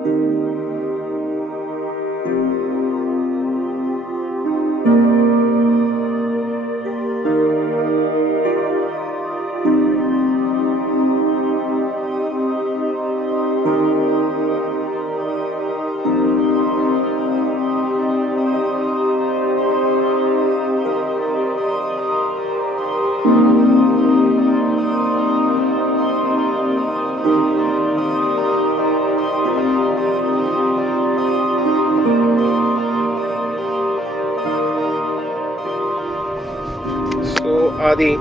So, Adi,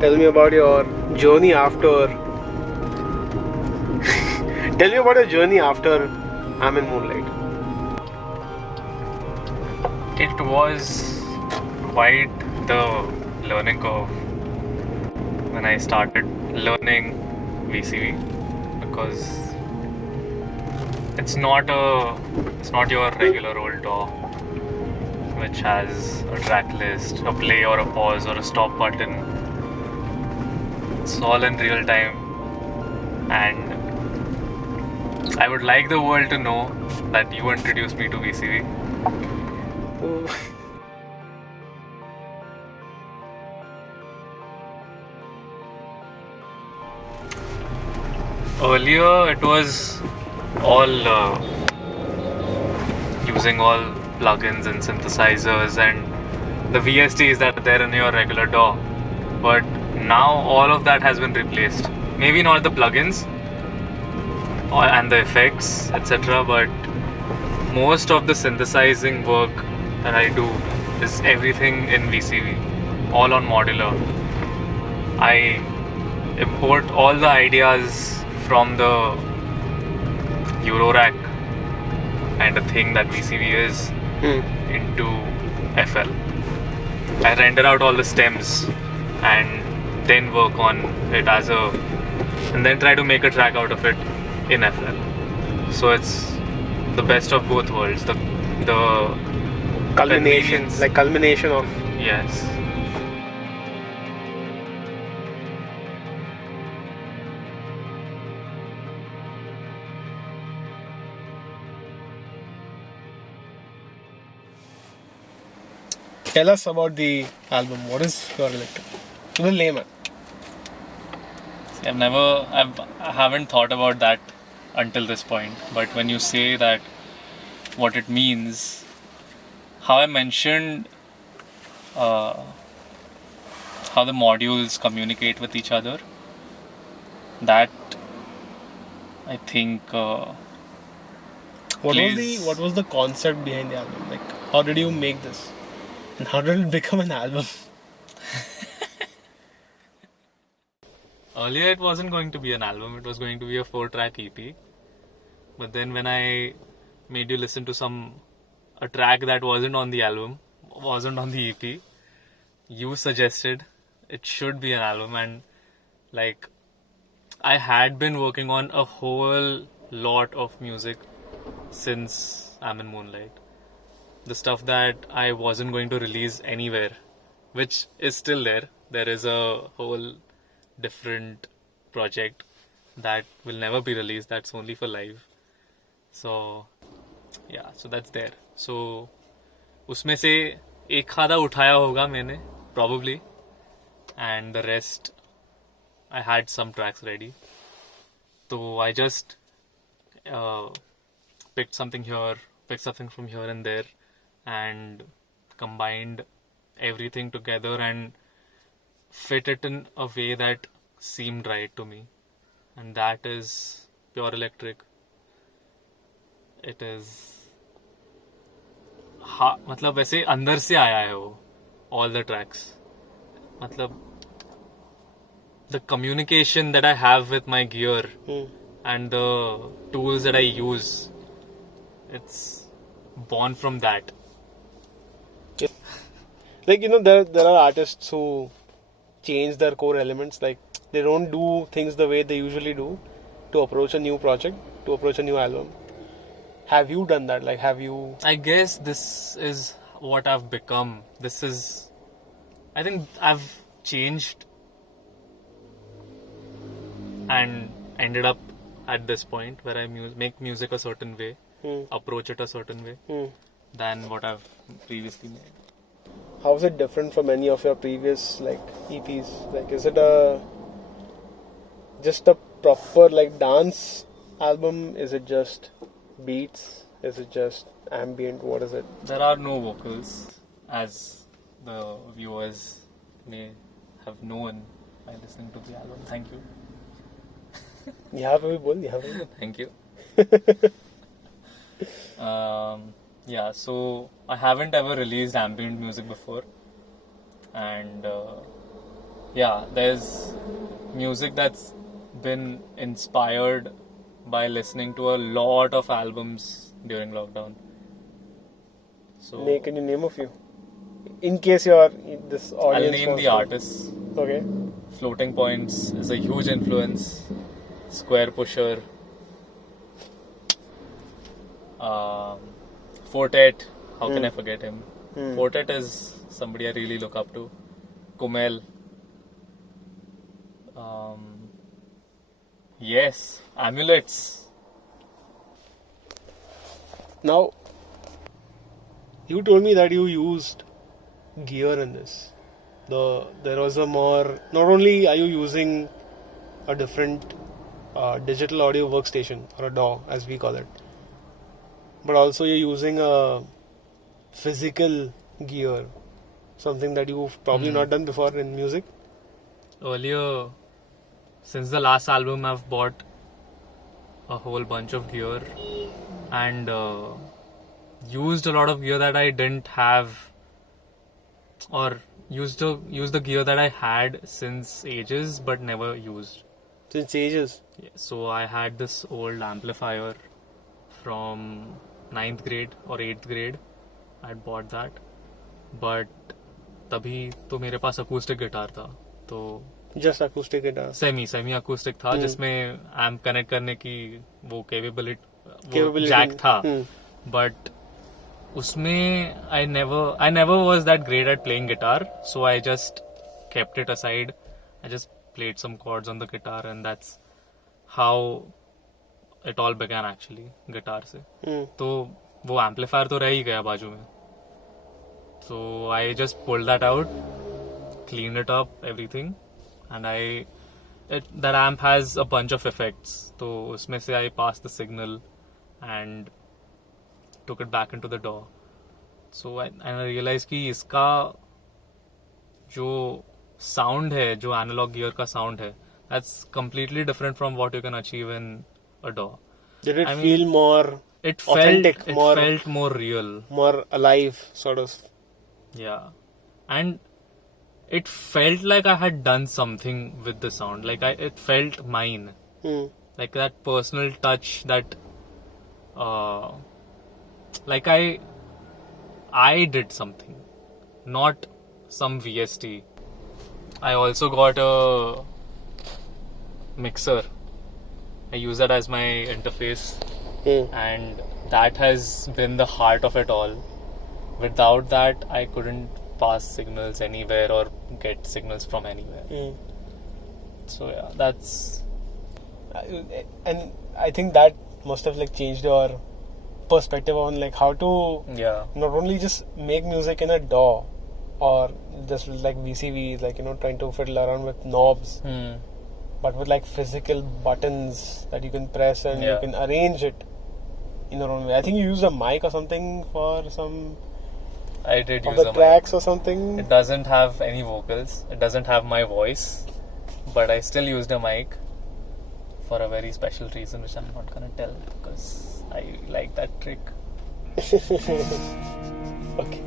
tell me about your journey after. Tell me about your journey after I'm in Moonlight. It was quite the learning curve when I started learning VCV, because it's not your regular old DAW which has a track list, a play or a pause or a stop button. It's all in real time, and I would like the world to know that you introduced me to VCV. Earlier, it was all using all plugins and synthesizers and the VSTs that are there in your regular DAW. But now all of that has been replaced. Maybe not the plugins and the effects, etc., but most of the synthesizing work that I do is everything in VCV, all on modular. I import all the ideas from the Eurorack and the thing that VCV is into FL. I render out all the stems and then work on it and then try to make a track out of it in FL. So it's the best of both worlds. The Culmination of. Yes. Tell us about the album. What is your to the layman? See, I haven't thought about that until this point. But when you say that, what it means, how I mentioned how the modules communicate with each other, that I think what was the concept behind the album? Like, how did you make this? And how did it become an album? Earlier it wasn't going to be an album, it was going to be a 4-track EP. But then when I made you listen to a track that wasn't on the album, wasn't on the EP, you suggested it should be an album, and like I had been working on a whole lot of music since I'm in Moonlight. The stuff that I wasn't going to release anywhere, which is still there. There is a whole different project that will never be released, that's only for live. So yeah, so that's there. So उसमें से एक खादा उठाया होगा मैंने probably, and the rest I had some tracks ready. So I just picked something here, picked something from here and there, and combined everything together and fit it in a way that seemed right to me. And that is Pure Electric. It is मतलब वैसे अंदर से आया है वो, all the tracks. मतलब the communication that I have with my gear and the tools that I use, it's born from that. Like, there are artists who change their core elements. Like, they don't do things the way they usually do to approach a new project, to approach a new album. Have you done that? Like, have you... I guess this is what I've become. I think I've changed and ended up at this point where I make music a certain way, approach it a certain way than what I've previously made. How is it different from any of your previous like EPs? Like, is it just a proper like dance album? Is it just beats? Is it just ambient? What is it? There are no vocals, as the viewers may have known by listening to the album. Thank you. यहाँ पे भी बोल, यहाँ पे भी. Thank you. Yeah, so I haven't ever released ambient music before, and yeah, there's music that's been inspired by listening to a lot of albums during lockdown. So Can you name a few? In case you're this audience. I'll name the artists. Okay. Floating Points is a huge influence. Square Pusher. Fortet. How can I forget him? Fortet is somebody I really look up to. Kumel. Yes. Amulets. Now, you told me that you used gear in this. There was a more. Not only are you using a different digital audio workstation, or a DAW as we call it, but also you're using a physical gear, something that you've probably not done before in music. Earlier, since the last album, I've bought a whole bunch of gear and used a lot of gear that I didn't have, or used the gear that I had since ages but never used. Since ages. Yeah, so I had this old amplifier from 9th grade or 8th grade. I bought that, but तभी तो मेरे पास acoustic guitar था, तो Just acoustic guitar. Semi acoustic था जिसमें amp connect करने की वो Capability. जैक था, बट उसमें I never was that great at playing guitar, so I just kept it aside. I just played some chords on the guitar, and that's how it all began actually, guitar से. तो वो amplifier तो रह ही गया बाजू में, so I just pulled that out, cleaned it up, everything, and that amp has a bunch of effects, तो उसमें से I passed the signal and took it back into the DAW. So I realized कि इसका जो sound है, जो analog gear का sound है, that's completely different from what you can achieve in a DAW. Did it feel more authentic, it felt more real, more alive, sort of? Yeah, and it felt like I had done something with the sound. Like it felt mine, like that personal touch that, like I did something, not some VST. I also got a mixer. I use that as my interface, and that has been the heart of it all. Without that, I couldn't pass signals anywhere or get signals from anywhere. So yeah, that's. And I think that must have like changed your perspective on like how to not only just make music in a DAW or just like VCV, like trying to fiddle around with knobs, but with like physical buttons that you can press and you can arrange it in your own way. I think you used a mic or something for some. I did use the a tracks mic. Or something. It doesn't have any vocals. It doesn't have my voice, but I still used a mic for a very special reason, which I'm not gonna tell because I like that trick. Okay.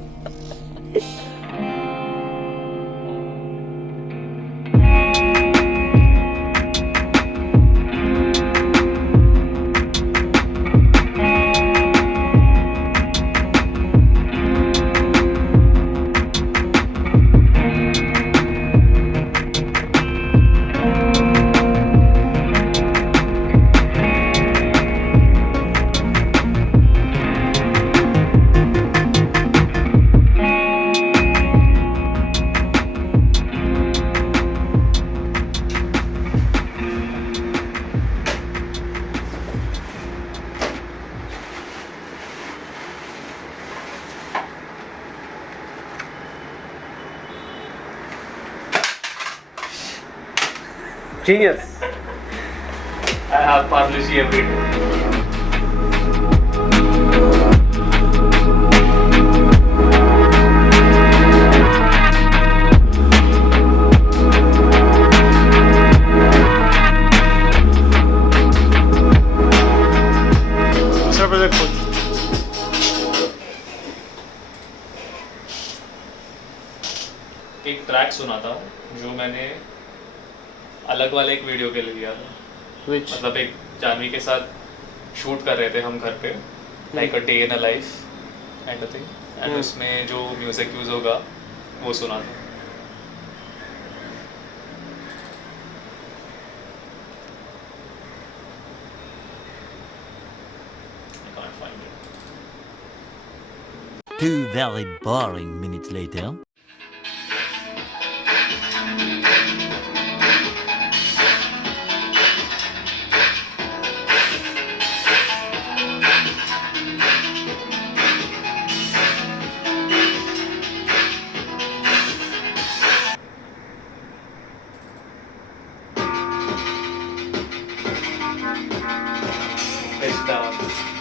Genius. I have Parle-G every day. दूसरा project खुद. एक track सुना था जो मैंने अलग वाले एक वीडियो के लिए लिया था. Which? मतलब एक जानवी के साथ शूट कर रहे थे हम घर पे, like a day in a life kind of thing, and उसमें जो म्यूजिक यूज होगा वो सुना था. I can't find it. 2 very boring minutes later. It's down.